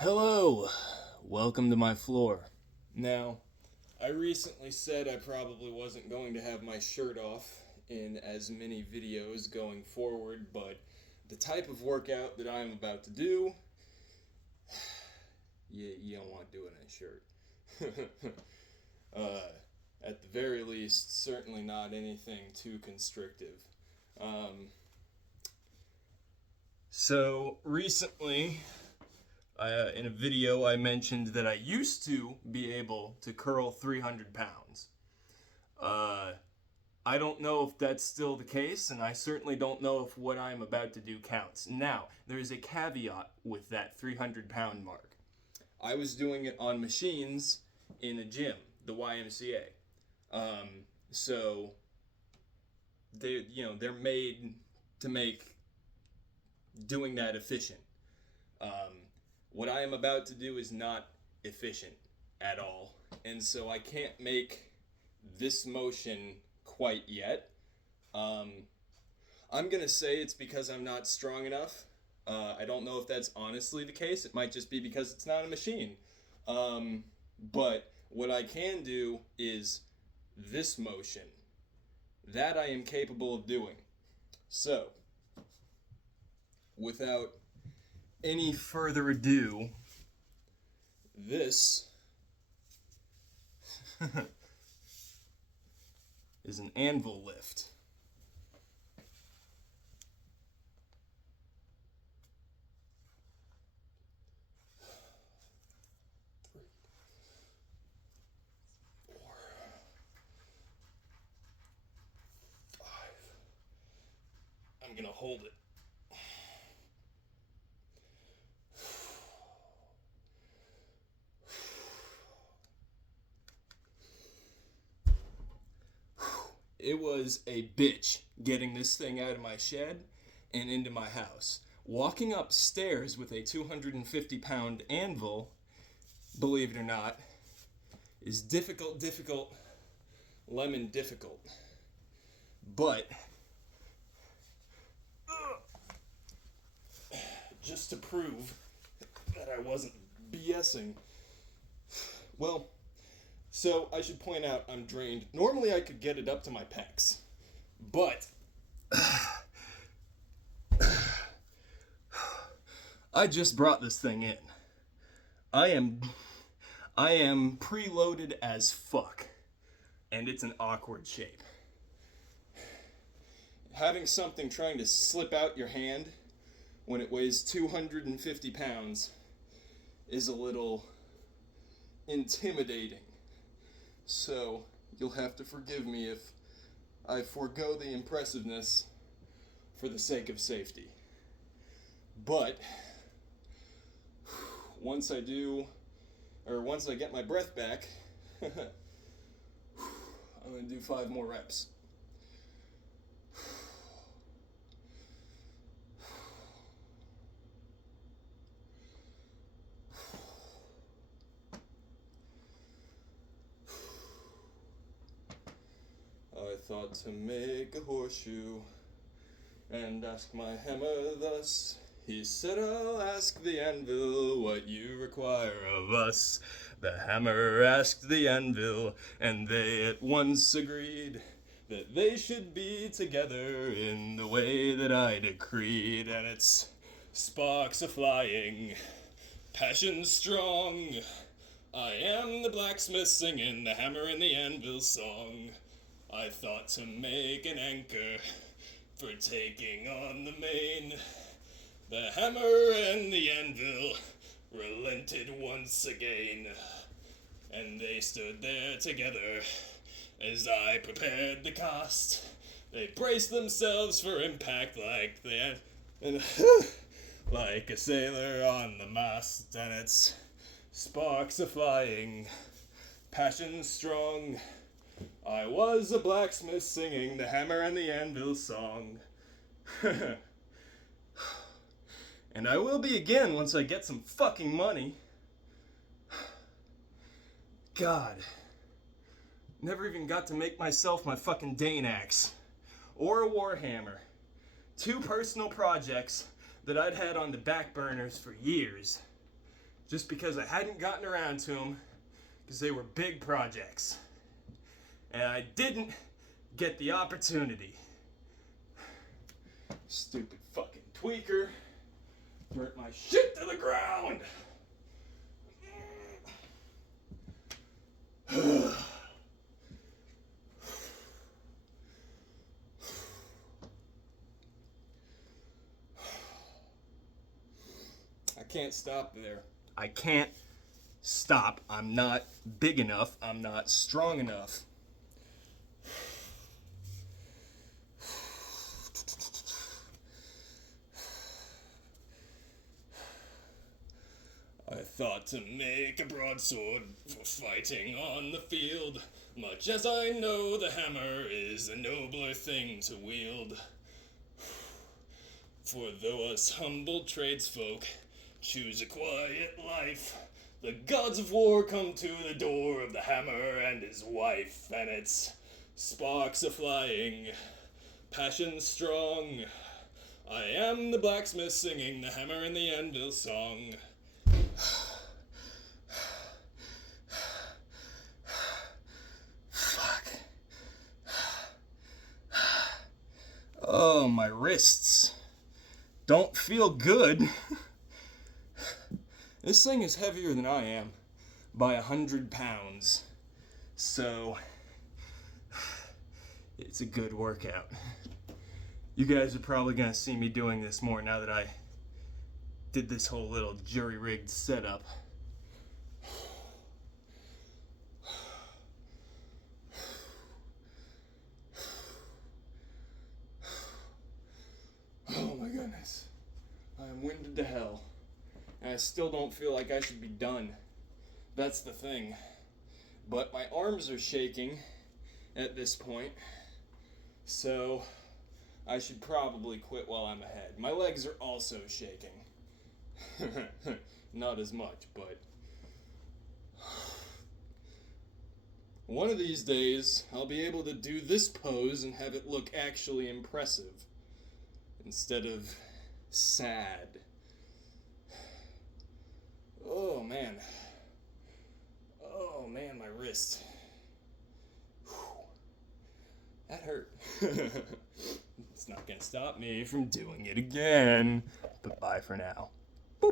Hello, welcome to my floor. Now, I recently said I probably wasn't going to have my shirt off in as many videos going forward, but the type of workout that I'm about to do, you don't want to do it in a shirt. At the very least, certainly not anything too constrictive. So recently, in a video, I mentioned that I used to be able to curl 300 pounds. I don't know if that's still the case, and I certainly don't know if what I'm about to do counts. Now, there is a caveat with that 300-pound mark. I was doing it on machines in a gym, the YMCA. So they're made to make doing that efficient. What I am about to do is not efficient at all, and so I can't make this motion quite yet. I'm gonna say it's because I'm not strong enough. I don't know if that's honestly the case. It might just be because it's not a machine. But what I can do is this motion. That I am capable of doing. So, without any further ado, this is an anvil lift. I'm gonna hold it. It was a bitch getting this thing out of my shed and into my house. Walking upstairs with a 250-pound anvil, believe it or not, is difficult, lemon difficult. But just to prove that I wasn't BSing, well, so I should point out I'm drained. Normally I could get it up to my pecs, but I just brought this thing in. I am preloaded as fuck, and it's an awkward shape. Having something trying to slip out your hand when it weighs 250 pounds is a little intimidating. So, you'll have to forgive me if I forego the impressiveness for the sake of safety. But, once I get my breath back, I'm gonna do 5 more reps. I thought to make a horseshoe and ask my hammer thus. He said, I'll ask the anvil what you require of us. The hammer asked the anvil, and they at once agreed that they should be together in the way that I decreed. And it's sparks a flying, passion strong. I am the blacksmith singing the hammer and the anvil song. I thought to make an anchor for taking on the main. The hammer and the anvil relented once again, and they stood there together as I prepared the cast. They braced themselves for impact like like a sailor on the mast, and its sparks a flying, passion strong. I was a blacksmith singing the hammer and the anvil song. And I will be again once I get some fucking money. God. Never even got to make myself my fucking Dane axe. Or a warhammer. 2 personal projects that I'd had on the back burners for years. just because I hadn't gotten around to them because they were big projects. And I didn't get the opportunity. Stupid fucking tweaker. Burnt my shit to the ground. I can't stop there. I can't stop. I'm not big enough. I'm not strong enough. I thought to make a broadsword for fighting on the field, much as I know the hammer is a nobler thing to wield. For though us humble tradesfolk choose a quiet life, the gods of war come to the door of the hammer and his wife, and its sparks are flying, passion strong. I am the blacksmith singing the hammer and the anvil song. Fuck. Oh, my wrists don't feel good. This thing is heavier than I am by 100 pounds. So, it's a good workout. You guys are probably gonna see me doing this more now that I did this whole little jury-rigged setup. Oh my goodness. I am winded to hell. And I still don't feel like I should be done. That's the thing. But my arms are shaking at this point. So I should probably quit while I'm ahead. My legs are also shaking. Not as much, but one of these days I'll be able to do this pose and have it look actually impressive instead of sad. Oh man, my wrist. Whew. That hurt. It's not gonna stop me from doing it again, but bye for now.